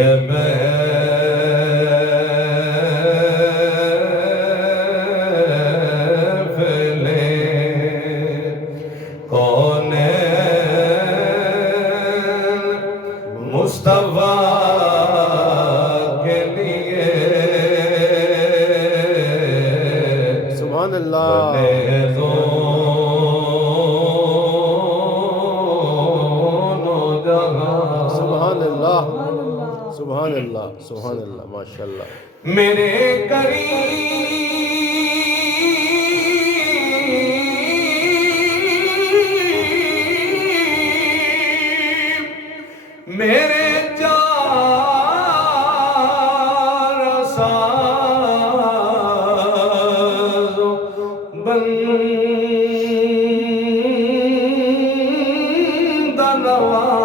محفل کونین مصطفیٰ کے لیے سبحان اللہ بنے دونوں جہاں سبحان اللہ سبحان اللہ سبحان اللہ ماشاءاللہ میرے قریب میرے چار ساز بندہ نواز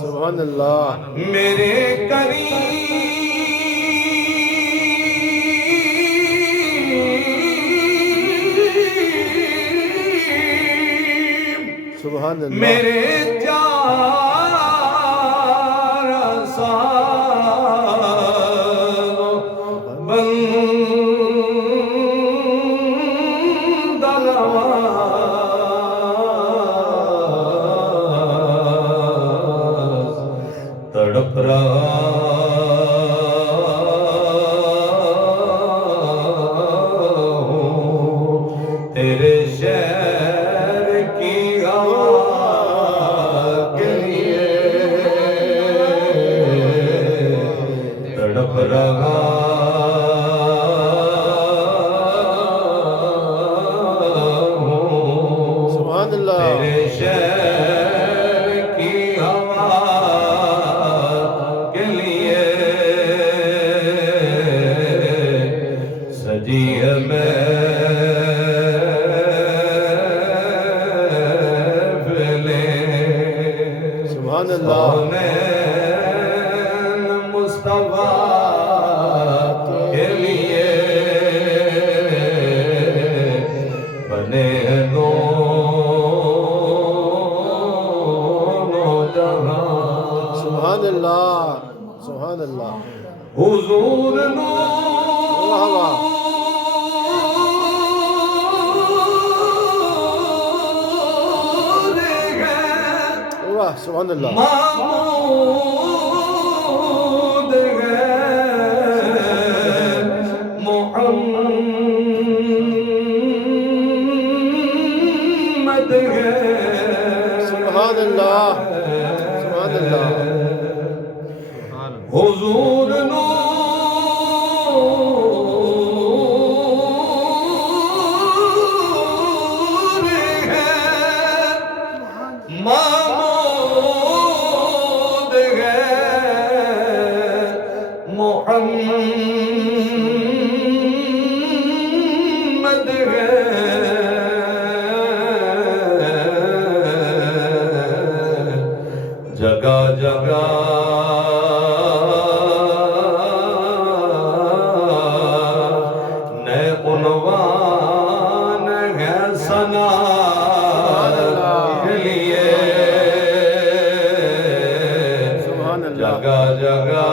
سبحان اللہ میرے قریب سبحان اللہ میرے چار ساز بندہ نواز تڑپ رہا ہوں تیرے شہر کی ہوا کے لیے تڑپ رہا ہوں سبحان اللہ تیرے شہر کی ہوا کے لیے سجی ہے محفلیں سبحان اللہ کونین مصطفیٰ کے لیے بنے ہیں دونوں جہاں سبحان اللہ سبحان اللہ حضور واہ واہ نور ہے واہ سبحان اللہ محمود ہے محمد ہے سبحان اللہ سبحان اللہ حضور نور ہے محمود ہے محمد ہے جگہ جگہ نئے عنوان ہے ثنا کے لیے سبحان اللہ جگہ جگہ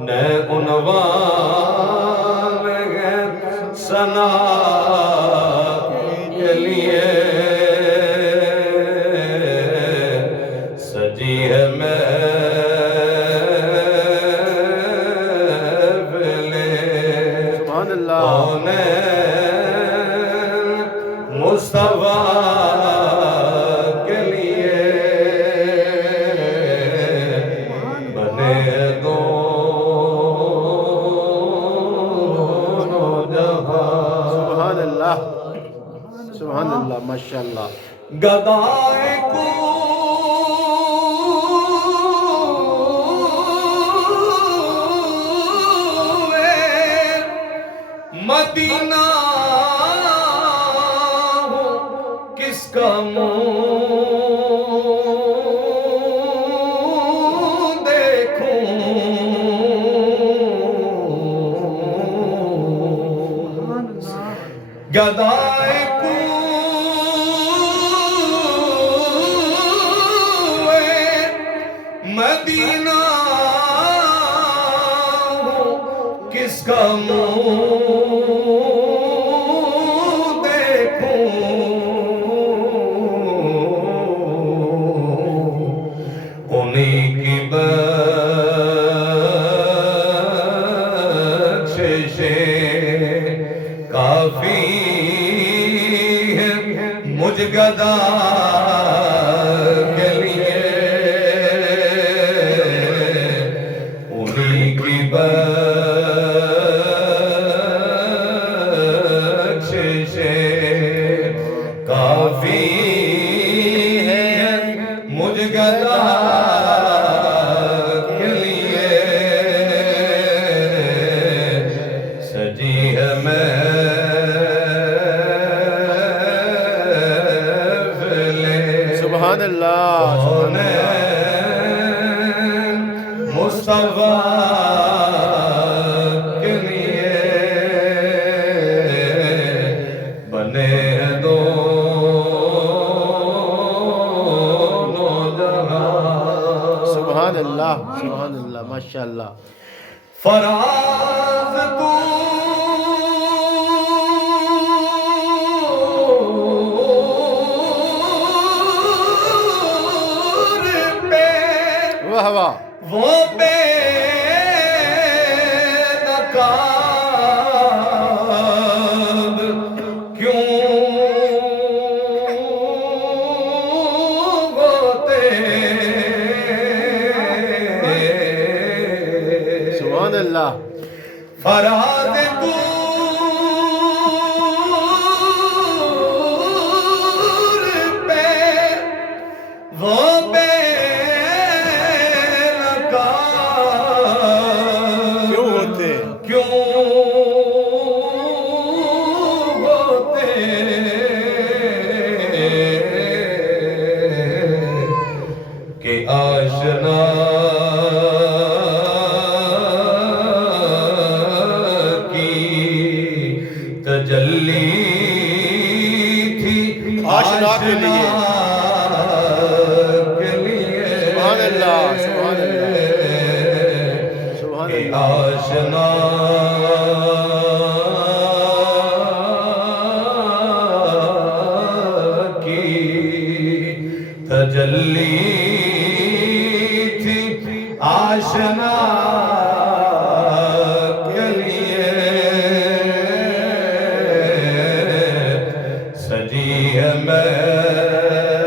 نئے عنوان ہے ثنا کے لیے سجی ہے محفلیں سبحان اللہ کونین مصطفیٰ کے لیے بنے دونوں جہاں سبحان اللہ سبحان اللہ ماشاءاللہ گدائے کو مدینہ کس کا منہ دیکھوں گدائے کوئے مدینہ کس کا منہ دیکھوں انہی کی بخششیں کافی ہے مجھ گدا کے لیے انہی کی بخششیں کافی ہے مجھ گدا کے لیے سجی ہے محفلیں سبحان اللہ سبحان مصطفیٰ کے لیے بنے ہیں دونوں جہاں سبحان اللہ سبحان اللہ ماشاء اللہ فراز طور پہ واہ واہ وہ بے نقاب کیوں ہوتے سبحان اللہ فراز طور پہ وہ بے نقاب کیوں ہوتے کیوں ہوتے کہ آشنا کی تجلی تھی آشنا کے لیے کے لیے سبحان اللہ سبحان اللہ سبحان کہ اللہ آشنا کی تجلی تھی آشنا کے لیے سجی ہے میں